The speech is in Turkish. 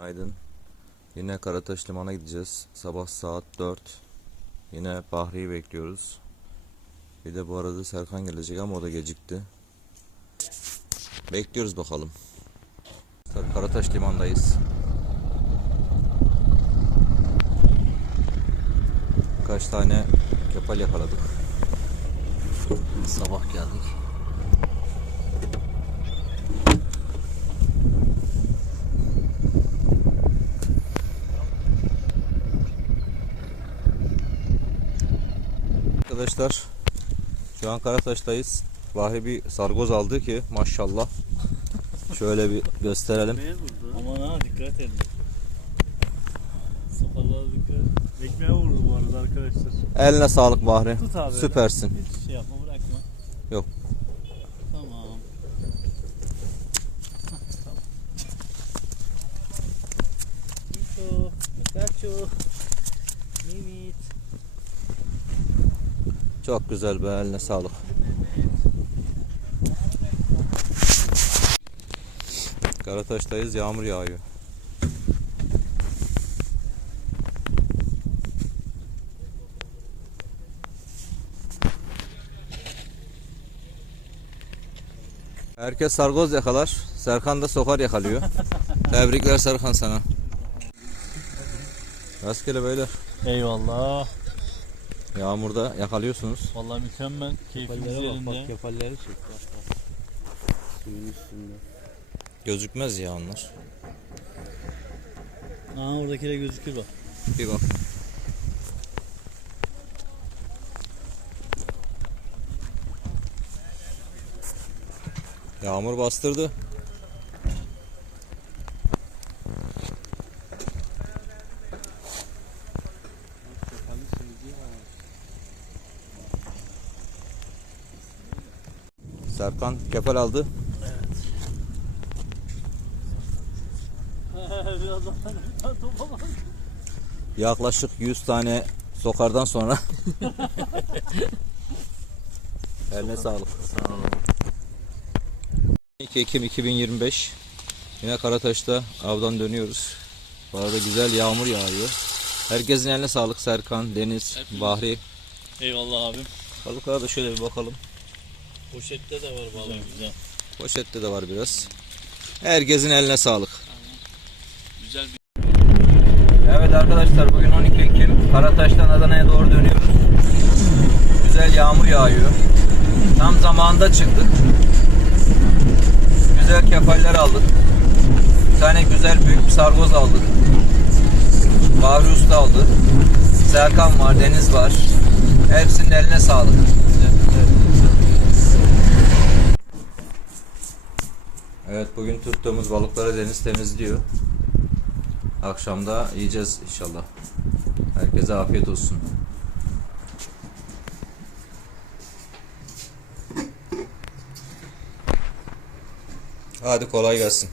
Günaydın. Yine Karataş Liman'a gideceğiz. Sabah saat 4. Yine Bahri'yi bekliyoruz. Bir de bu arada Serkan gelecek ama o da gecikti. Bekliyoruz bakalım. Karataş Liman'dayız. Kaç tane kepal yakaladık. Sabah geldik. Arkadaşlar şu an Karataş'tayız. Bahri bir sargoz aldı ki maşallah. Şöyle bir gösterelim. Aman ha dikkat edin. Sakallara dikkat. Ekmeğe vurdu bu arada arkadaşlar. Eline sağlık Bahri. Tut abi. öyle. Süpersin. Hiç şey yapma bırakma. Yok. Tamam. Tamam. Çok güzel be eline sağlık. Karataş'tayız yağmur yağıyor. Herkes sargoz yakalar. Serkan da sokar yakalıyor. Tebrikler Serkan sana. Rastgele beyler. Eyvallah. Yağmurda yakalıyorsunuz. Vallahi mükemmel. Keyfimiz yerinde. kefalleri çek. Bak, bak. Suyun üstünde. Gözükmez ya onlar. Aha oradakiler gözükür bak. Bir bak. Yağmur bastırdı. Serkan kefal aldı. Yaklaşık 100 tane sokardan sonra. Eline sağlık. Sağ olun. 2 Ekim 2025. Yine Karataş'ta avdan dönüyoruz. Bu arada güzel yağmur yağıyor. Herkesin eline sağlık Serkan, Deniz, Bahri. Eyvallah abim. Balıklara da şöyle bir bakalım. Poşette de var balık. Güzel. Poşette de var biraz. Herkesin eline sağlık. Güzel bir Evet arkadaşlar bugün 12 Ekim Karataş'tan Adana'ya doğru dönüyoruz. Güzel yağmur yağıyor. Tam zamanında çıktık. Güzel kefaller aldık. Bir tane güzel büyük bir sargoz aldık. Bahri Usta aldı. Serkan var, Deniz var. Hepsinin eline sağlık. Evet bugün tuttuğumuz balıkları deniz temizliyor. Akşamda yiyeceğiz inşallah. Herkese afiyet olsun. Hadi kolay gelsin.